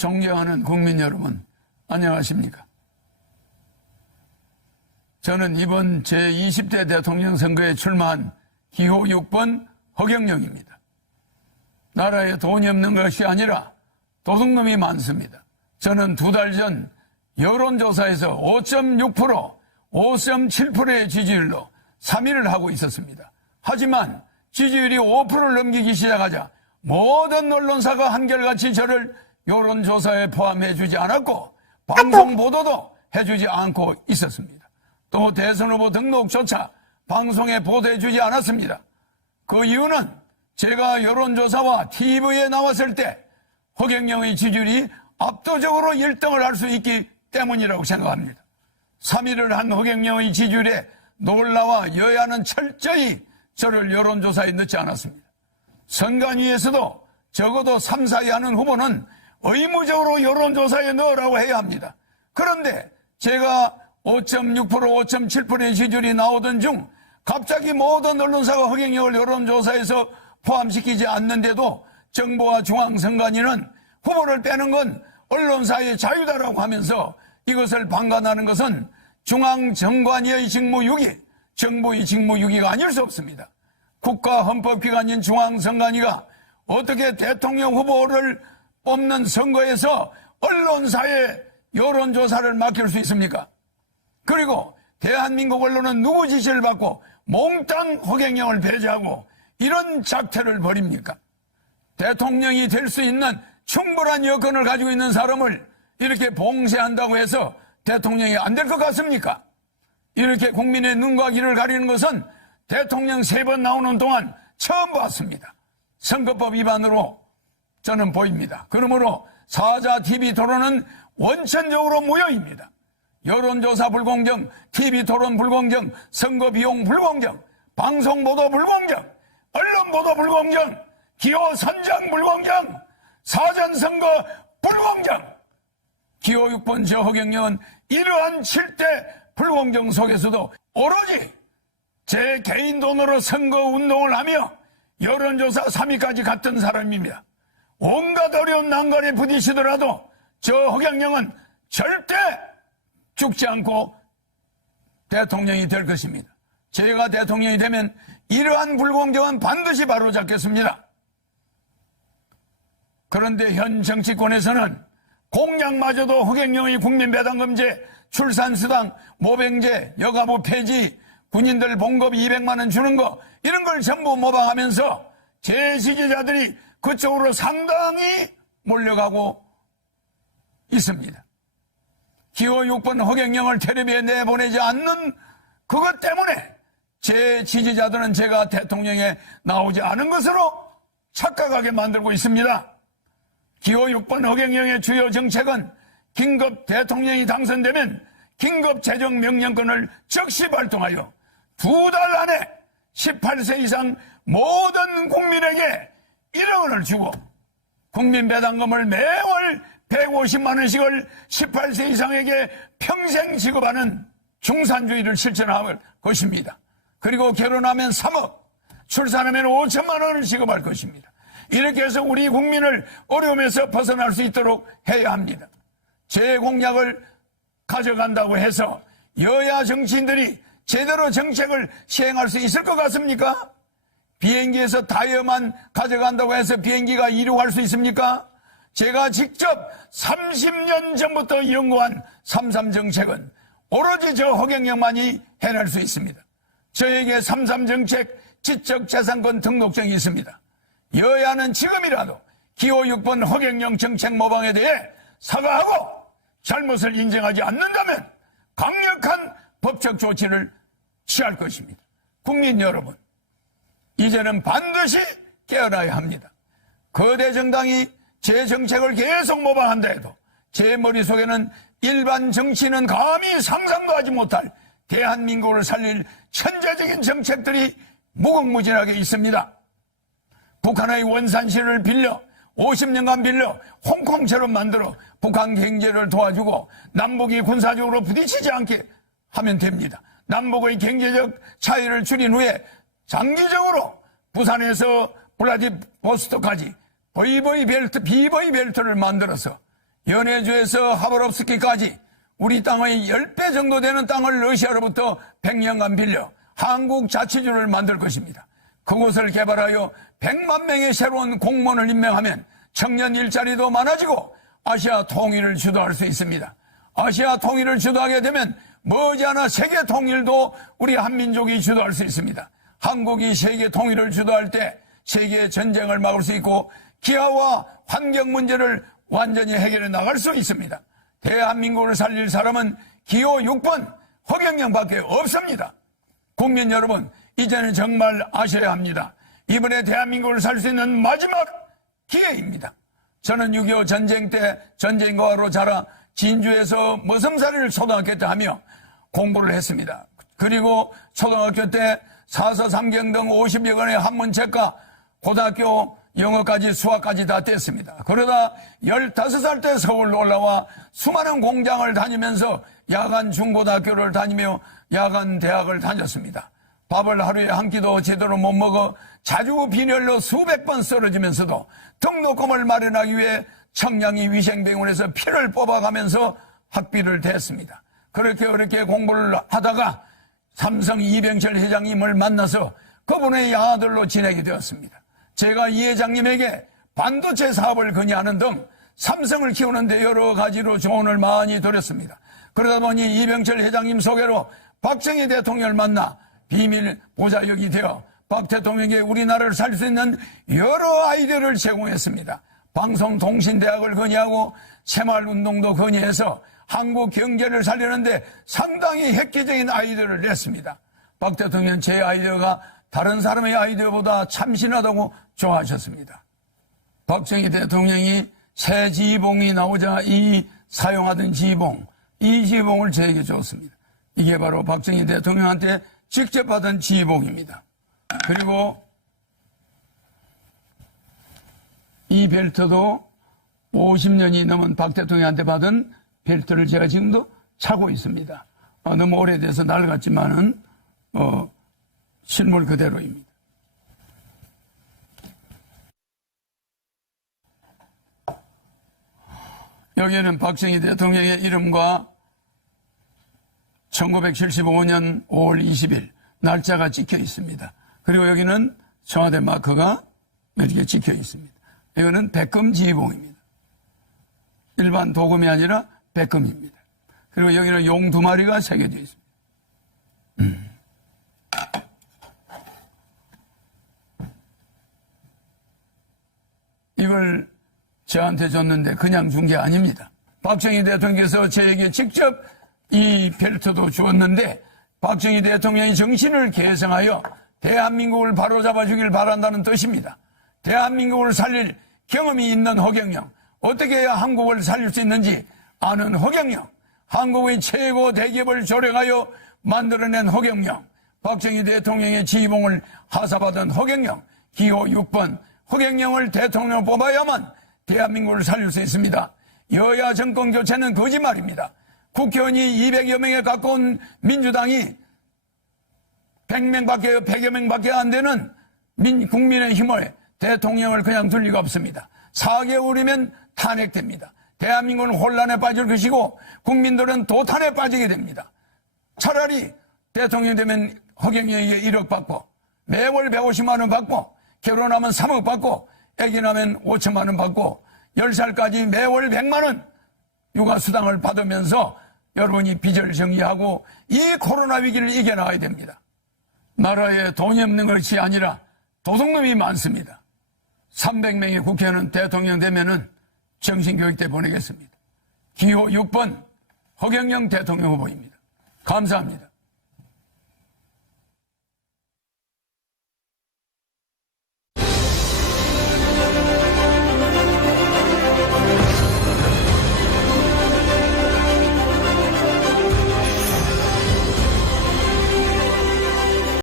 존경하는 국민 여러분, 안녕하십니까? 저는 이번 제20대 대통령 선거에 출마한 기호 6번 허경영입니다. 나라에 돈이 없는 것이 아니라 도둑놈이 많습니다. 저는 2달 전 여론조사에서 5.6%, 5.7%의 지지율로 3위를 하고 있었습니다. 하지만 지지율이 5%를 넘기기 시작하자 모든 언론사가 한결같이 저를 여론조사에 포함해주지 않았고 방송 보도도 해주지 않고 있었습니다. 또 대선 후보 등록조차 방송에 보도해주지 않았습니다. 그 이유는 제가 여론조사와 TV에 나왔을 때 허경영의 지지율이 압도적으로 1등을 할 수 있기 때문이라고 생각합니다. 3위를 한 허경영의 지지율에 놀라와 여야는 철저히 저를 여론조사에 넣지 않았습니다. 선관위에서도 적어도 3, 4위 하는 후보는 의무적으로 여론조사에 넣으라고 해야 합니다. 그런데 제가 5.6%, 5.7%의 지지율이 나오던 중 갑자기 모든 언론사가 허경영을 여론조사에서 포함시키지 않는데도 정부와 중앙선관위는 후보를 빼는 건 언론사의 자유다라고 하면서 이것을 방관하는 것은 중앙정관위의 직무유기, 정부의 직무유기가 아닐 수 없습니다. 국가헌법기관인 중앙선관위가 어떻게 대통령 후보를 뽑는 선거에서 언론사에 여론조사를 맡길 수 있습니까? 그리고 대한민국 언론은 누구 지시를 받고 몽땅 허경영을 배제하고 이런 작태를 벌입니까? 대통령이 될 수 있는 충분한 여건을 가지고 있는 사람을 이렇게 봉쇄한다고 해서 대통령이 안 될 것 같습니까? 이렇게 국민의 눈과 귀를 가리는 것은 대통령 3번 나오는 동안 처음 봤습니다. 선거법 위반으로 저는 보입니다. 그러므로 사자 TV 토론은 원천적으로 무효입니다. 여론조사 불공정, TV 토론 불공정, 선거 비용 불공정, 방송 보도 불공정, 언론 보도 불공정, 기호 선정 불공정, 사전선거 불공정. 기호 6번 저 허경영은 이러한 7대 불공정 속에서도 오로지 제 개인 돈으로 선거운동을 하며 여론조사 3위까지 갔던 사람입니다. 온갖 어려운 난관에 부딪히더라도 저 허경영은 절대 죽지 않고 대통령이 될 것입니다. 제가 대통령이 되면 이러한 불공정은 반드시 바로잡겠습니다. 그런데 현 정치권에서는 공약마저도 허경영의 국민배당금제, 출산수당, 모병제, 여가부 폐지, 군인들 봉급 200만 원 주는 거 이런 걸 전부 모방하면서 제 지지자들이 그쪽으로 상당히 몰려가고 있습니다. 기호 6번 허경영을 텔레비에 내보내지 않는 그것 때문에 제 지지자들은 제가 대통령에 나오지 않은 것으로 착각하게 만들고 있습니다. 기호 6번 허경영의 주요 정책은 긴급 대통령이 당선되면 긴급 재정명령권을 즉시 발동하여 2달 안에 18세 이상 모든 국민에게 1억 원을 주고 국민배당금을 매월 150만 원씩을 18세 이상에게 평생 지급하는 중산주의를 실천할 것입니다. 그리고 결혼하면 3억, 출산하면 5천만 원을 지급할 것입니다. 이렇게 해서 우리 국민을 어려움에서 벗어날 수 있도록 해야 합니다. 제 공약을 가져간다고 해서 여야 정치인들이 제대로 정책을 시행할 수 있을 것 같습니까? 비행기에서 타이어만 가져간다고 해서 비행기가 이륙할 수 있습니까? 제가 직접 30년 전부터 연구한 3.3 정책은 오로지 저 허경영만이 해낼 수 있습니다. 저에게 3.3 정책 지적재산권 등록증이 있습니다. 여야는 지금이라도 기호 6번 허경영 정책 모방에 대해 사과하고 잘못을 인정하지 않는다면 강력한 법적 조치를 취할 것입니다. 국민 여러분, 이제는 반드시 깨어나야 합니다. 거대 정당이 제 정책을 계속 모방한다 해도 제 머릿속에는 일반 정치인은 감히 상상도 하지 못할 대한민국을 살릴 천재적인 정책들이 무궁무진하게 있습니다. 북한의 원산시를 빌려 50년간 빌려 홍콩처럼 만들어 북한 경제를 도와주고 남북이 군사적으로 부딪히지 않게 하면 됩니다. 남북의 경제적 차이를 줄인 후에 장기적으로 부산에서 블라디보스토크까지 비보이 벨트를 만들어서 연해주에서 하바롭스키까지 우리 땅의 10배 정도 되는 땅을 러시아로부터 100년간 빌려 한국 자치주를 만들 것입니다. 그곳을 개발하여 100만 명의 새로운 공무원을 임명하면 청년 일자리도 많아지고 아시아 통일을 주도할 수 있습니다. 아시아 통일을 주도하게 되면 머지않아 세계 통일도 우리 한민족이 주도할 수 있습니다. 한국이 세계 통일을 주도할 때 세계 전쟁을 막을 수 있고 기아와 환경 문제를 완전히 해결해 나갈 수 있습니다. 대한민국을 살릴 사람은 기호 6번 허경영밖에 없습니다. 국민 여러분, 이제는 정말 아셔야 합니다. 이번에 대한민국을 살 수 있는 마지막 기회입니다. 저는 6.25 전쟁 때 전쟁과로 자라 진주에서 머슴살이를 초등학교 때 하며 공부를 했습니다. 그리고 초등학교 때 사서삼경 등 50여 권의 한문책과 고등학교 영어까지 수학까지 다 뗐습니다. 그러다 15살 때 서울로 올라와 수많은 공장을 다니면서 야간 중고등학교를 다니며 야간 대학을 다녔습니다. 밥을 하루에 한 끼도 제대로 못 먹어 자주 빈혈로 수백 번 쓰러지면서도 등록금을 마련하기 위해 청량리 위생병원에서 피를 뽑아가면서 학비를 댔습니다. 그렇게 공부를 하다가 삼성 이병철 회장님을 만나서 그분의 아들로 지내게 되었습니다. 제가 이 회장님에게 반도체 사업을 건의하는 등 삼성을 키우는데 여러 가지로 조언을 많이 드렸습니다. 그러다 보니 이병철 회장님 소개로 박정희 대통령을 만나 비밀 보좌역이 되어 박 대통령에게 우리나라를 살 수 있는 여러 아이디어를 제공했습니다. 방송통신대학을 건의하고 새마을운동도 건의해서 한국 경제를 살리는데 상당히 획기적인 아이디어를 냈습니다. 박 대통령은 제 아이디어가 다른 사람의 아이디어보다 참신하다고 좋아하셨습니다. 박정희 대통령이 새 지휘봉이 나오자 사용하던 지휘봉, 이 지휘봉을 저에게 줬습니다. 이게 바로 박정희 대통령한테 직접 받은 지휘봉입니다. 그리고 이 벨트도 50년이 넘은 박 대통령한테 받은 벨트를 제가 지금도 차고 있습니다. 너무 오래돼서 낡았지만은 실물 그대로입니다. 여기에는 박정희 대통령의 이름과 1975년 5월 20일 날짜가 찍혀 있습니다. 그리고 여기는 청와대 마크가 이렇게 찍혀 있습니다. 이거는 백금 지휘봉입니다. 일반 도금이 아니라 백금입니다. 그리고 여기는 용 2마리가 새겨져 있습니다. 이걸 저한테 줬는데 그냥 준 게 아닙니다. 박정희 대통령께서 저에게 직접 이 벨트도 주었는데 박정희 대통령이 정신을 계승하여 대한민국을 바로잡아 주길 바란다는 뜻입니다. 대한민국을 살릴 경험이 있는 허경영, 어떻게 해야 한국을 살릴 수 있는지 아는 허경영, 한국의 최고 대기업을 조력하여 만들어낸 허경영, 박정희 대통령의 지휘봉을 하사받은 허경영, 기호 6번 허경영을 대통령으로 뽑아야만 대한민국을 살릴 수 있습니다. 여야 정권 교체는 거짓말입니다. 국회의원이 200여 명에 가까운 민주당이 100여 명밖에 안 되는 국민의힘을 대통령을 그냥 둘 리가 없습니다. 4개월이면 탄핵됩니다. 대한민국은 혼란에 빠질 것이고 국민들은 도탄에 빠지게 됩니다. 차라리 대통령 되면 허경영에게 1억 받고 매월 150만 원 받고 결혼하면 3억 받고 아기 나면 5천만 원 받고 10살까지 매월 100만 원 육아수당을 받으면서 여러분이 빚을 정리하고 이 코로나 위기를 이겨나가야 됩니다. 나라에 돈이 없는 것이 아니라 도둑놈이 많습니다. 300명의 국회의원은 대통령 되면은 정신교육대 보내겠습니다. 기호 6번 허경영 대통령 후보입니다. 감사합니다.